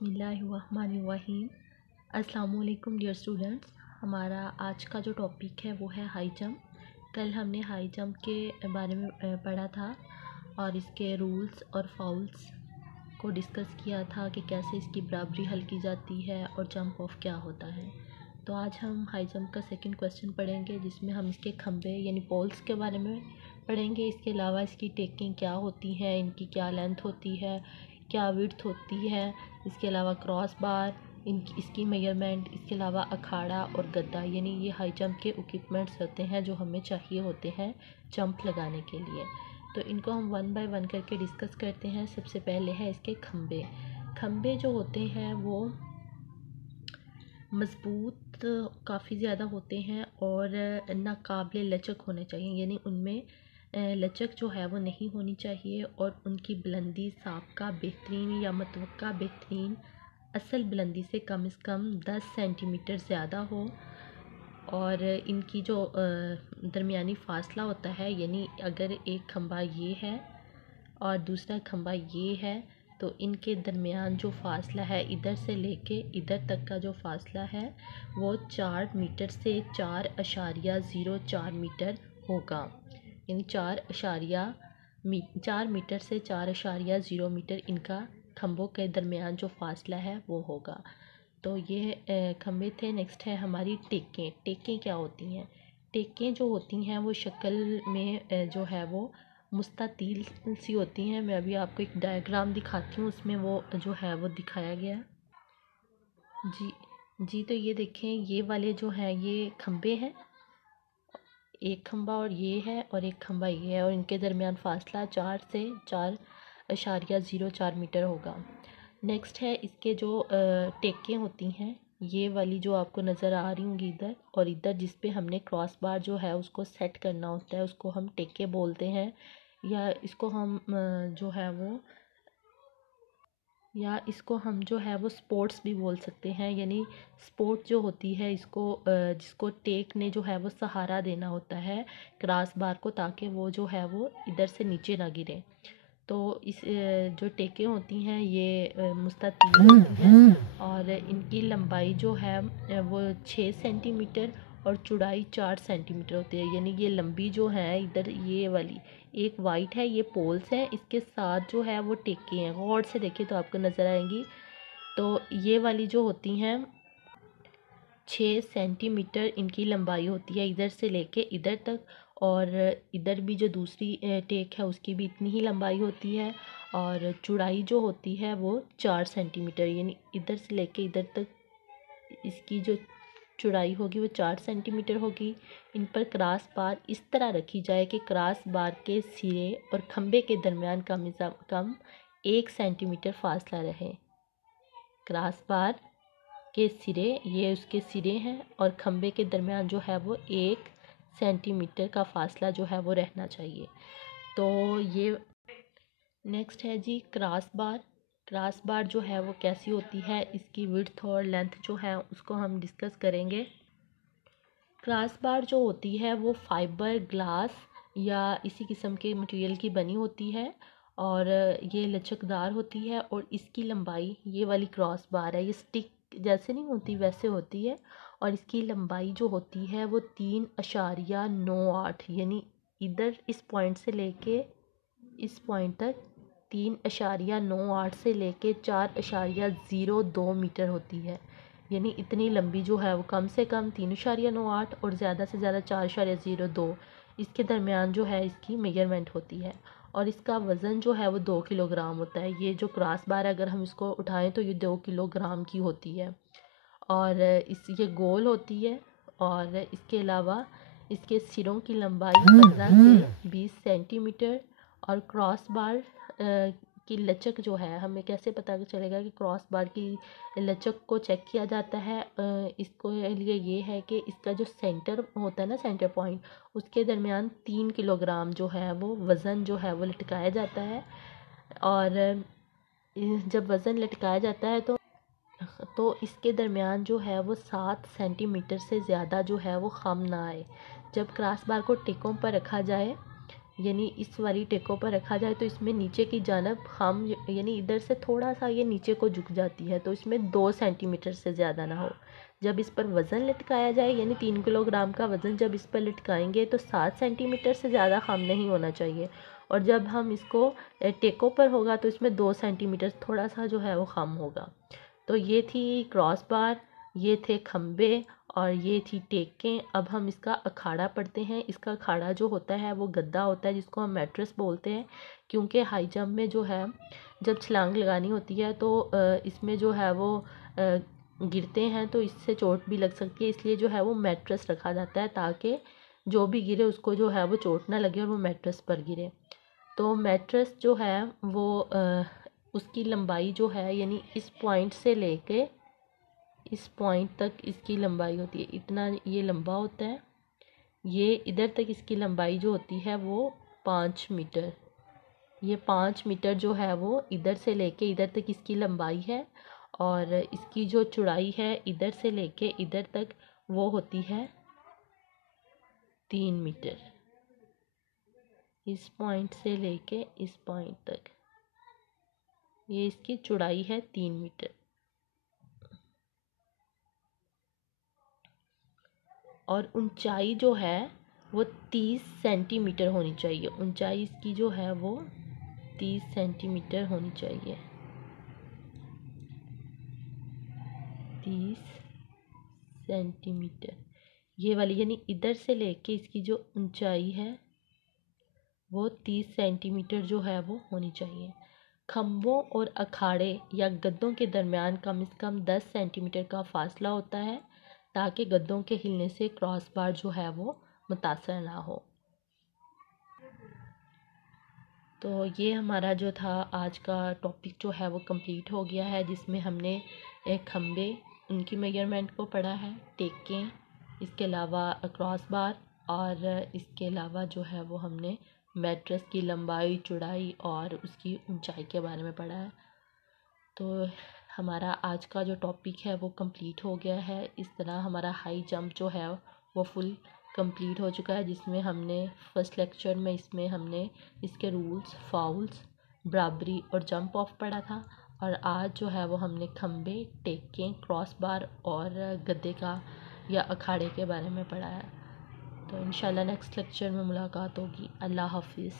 बिस्मिल्लाहिर्रहमानिर्रहीम। अस्सलाम वालेकुम डियर स्टूडेंट्स। हमारा आज का जो टॉपिक है वो है हाई जंप। कल हमने हाई जंप के बारे में पढ़ा था और इसके रूल्स और फाउल्स को डिस्कस किया था कि कैसे इसकी बराबरी हल की जाती है और जंप ऑफ क्या होता है। तो आज हम हाई जंप का सेकंड क्वेश्चन पढ़ेंगे, जिसमें हम इसके खंबे यानी पोल्स के बारे में पढ़ेंगे। इसके अलावा इसकी टेकिंग क्या होती है, इनकी क्या लेंथ होती है, क्या विड्थ होती है, इसके अलावा क्रॉस बार, इसकी मेजरमेंट, इसके अलावा अखाड़ा और गद्दा, यानी ये हाई जंप के इक्विपमेंट्स होते हैं जो हमें चाहिए होते हैं जंप लगाने के लिए। तो इनको हम वन बाय वन करके डिस्कस करते हैं। सबसे पहले है इसके खंबे। खंबे जो होते हैं वो मज़बूत काफ़ी ज़्यादा होते हैं और नाकाबिले लचक होने चाहिए, यानी उनमें लचक जो है वो नहीं होनी चाहिए और उनकी बुलंदी साबका बेहतरीन या मतवक्का बेहतरीन असल बुलंदी से कम 10 सेंटीमीटर ज़्यादा हो। और इनकी जो दरमियानी फ़ासला होता है, यानी अगर एक खंबा ये है और दूसरा खंबा ये है तो इनके दरमियान जो फ़ासला है इधर से लेके इधर तक का जो फ़ासला है वो 4 मीटर से 4.04 मीटर होगा, यानी 4 मीटर से 4.0 मीटर इनका खंभों के दरमियान जो फ़ासला है वो होगा। तो ये खंभे थे। नेक्स्ट है हमारी टेकें। टेकें क्या होती हैं? टेकें जो होती हैं वो शक्ल में जो है वो मुस्ततील सी होती हैं। मैं अभी आपको एक डायग्राम दिखाती हूँ, उसमें वो जो है वो दिखाया गया है। जी, तो ये देखें, ये वाले जो हैं ये खंभे हैं, एक खंभा और ये है और एक खंभा ये है, और इनके दरमियान फ़ासला 4 से 4.04 मीटर होगा। नेक्स्ट है इसके जो टेकें होती हैं, ये वाली जो आपको नज़र आ रही होंगी इधर और इधर, जिस पे हमने क्रॉस बार जो है उसको सेट करना होता है, उसको हम टेके बोलते हैं। या इसको हम जो है वो स्पोर्ट्स भी बोल सकते हैं। यानी स्पोर्ट जो होती है इसको जिसको टेक ने जो है वो सहारा देना होता है क्रॉस बार को, ताकि वो जो है वो इधर से नीचे ना गिरे। तो इस जो टेकें होती हैं ये मुस्ततील होती हैं और इनकी लंबाई जो है वो 6 सेंटीमीटर और चौड़ाई 4 सेंटीमीटर होती है। यानी ये लंबी जो है इधर ये वाली एक वाइट है, ये पोल्स है, इसके साथ जो है वो टेकें हैं। गौर से देखिए तो आपको नज़र आएंगी। तो ये वाली जो होती हैं 6 सेंटीमीटर इनकी लंबाई होती है इधर से लेके इधर तक, और इधर भी जो दूसरी टेक है उसकी भी इतनी ही लंबाई होती है, और चौड़ाई जो होती है वो 4 सेंटीमीटर, यानी इधर से लेके इधर तक इसकी जो चौड़ाई होगी वो 4 सेंटीमीटर होगी। इन पर क्रॉस बार इस तरह रखी जाए कि क्रॉस बार के सिरे और खंबे के दरमियान कम से कम 1 सेंटीमीटर फासला रहे। क्रॉस बार के सिरे, ये उसके सिरे हैं, और खंबे के दरमियान जो है वो 1 सेंटीमीटर का फासला जो है वो रहना चाहिए। तो ये नेक्स्ट है जी क्रॉस बार। क्रॉस बार जो है वो कैसी होती है, इसकी विड्थ और लेंथ जो है उसको हम डिस्कस करेंगे। क्रॉस बार जो होती है वो फाइबर ग्लास या इसी किस्म के मटेरियल की बनी होती है और ये लचकदार होती है, और इसकी लंबाई, ये वाली क्रॉस बार है, ये स्टिक जैसे नहीं होती वैसे होती है, और इसकी लंबाई जो होती है वो 3.98, यानी इधर इस पॉइंट से लेके इस पॉइंट तक 3.98 से लेके 4.02 मीटर होती है। यानी इतनी लंबी जो है वो कम से कम 3.98 और ज़्यादा से ज़्यादा 4.02 इसके दरमियान जो है इसकी मेजरमेंट होती है। और इसका वज़न जो है वो 2 किलोग्राम होता है। ये जो क्रॉस बार अगर हम इसको उठाएं तो ये 2 किलोग्राम की होती है, और ये गोल होती है, और इसके अलावा इसके सिरों की लंबाई 15 से 20 सेंटीमीटर, और क्रॉस बार की लचक जो है, हमें कैसे पता चलेगा कि क्रॉस बार की लचक को चेक किया जाता है, इसको लिए ये है कि इसका जो सेंटर होता है ना, सेंटर पॉइंट, उसके दरमियान 3 किलोग्राम जो है वो वज़न जो है वो लटकाया जाता है। और जब वज़न लटकाया जाता है तो इसके दरमियान जो है वो 7 सेंटीमीटर से ज़्यादा जो है वो खम ना आए। जब क्रॉस बार को टिकों पर रखा जाए, यानी इस वाली टेकों पर रखा जाए तो इसमें नीचे की जानब हम यानी इधर से थोड़ा सा ये नीचे को झुक जाती है, तो इसमें 2 सेंटीमीटर से ज़्यादा ना हो। जब इस पर वज़न लटकाया जाए यानी 3 किलोग्राम का वज़न जब इस पर लटकाएंगे तो 7 सेंटीमीटर से ज़्यादा कम नहीं होना चाहिए। और जब हम इसको टेकों पर होगा तो इसमें 2 सेंटीमीटर थोड़ा सा जो है वो कम होगा। तो ये थी क्रॉस बार, ये थे खम्बे और ये थी टेकें। अब हम इसका अखाड़ा पढ़ते हैं। इसका अखाड़ा जो होता है वो गद्दा होता है जिसको हम मैट्रेस बोलते हैं, क्योंकि हाई जंप में जो है जब छलांग लगानी होती है तो इसमें जो है वो गिरते हैं तो इससे चोट भी लग सकती है, इसलिए जो है वो मैट्रेस रखा जाता है ताकि जो भी गिरे उसको जो है वो चोट ना लगे और वो मैट्रेस पर गिरे। तो मैट्रेस जो है वो उसकी लंबाई जो है यानी इस पॉइंट से लेके इस पॉइंट तक इसकी लंबाई होती है, इतना ये लंबा होता है। ये इधर तक इसकी लंबाई जो होती है वो 5 मीटर। ये 5 मीटर जो है वो इधर से लेके इधर तक इसकी लंबाई है, और इसकी जो चौड़ाई है इधर से लेके इधर तक वो होती है 3 मीटर। इस पॉइंट से लेके इस पॉइंट तक ये इसकी चौड़ाई है 3 मीटर। और ऊंचाई जो है वो 30 सेंटीमीटर होनी चाहिए। ऊंचाई इसकी जो है वो 30 सेंटीमीटर होनी चाहिए। 30 सेंटीमीटर ये वाली, यानी इधर से लेके इसकी जो ऊंचाई है वो 30 सेंटीमीटर जो है वो होनी चाहिए। खम्भों और अखाड़े या गद्दों के दरमियान कम से कम 10 सेंटीमीटर का फासला होता है ताकि गद्दों के हिलने से क्रॉस बार जो है वो मुतासर ना हो। तो ये हमारा जो था आज का टॉपिक जो है वो कंप्लीट हो गया है, जिसमें हमने एक खम्बे उनकी मेजरमेंट को पढ़ा है, टेकें, इसके अलावा क्रॉस बार, और इसके अलावा जो है वो हमने मैट्रेस की लंबाई, चौड़ाई और उसकी ऊंचाई के बारे में पढ़ा है। तो हमारा आज का जो टॉपिक है वो कंप्लीट हो गया है। इस तरह हमारा हाई जंप जो है वो फुल कंप्लीट हो चुका है, जिसमें हमने फर्स्ट लेक्चर में इसमें हमने इसके रूल्स, फाउल्स, बराबरी और जंप ऑफ पढ़ा था। और आज जो है वो हमने खम्बे, टेकें, क्रॉस बार और गद्दे का या अखाड़े के बारे में पढ़ा है। तो इंशाल्लाह नेक्स्ट लेक्चर में मुलाकात होगी। अल्लाह हाफिज़।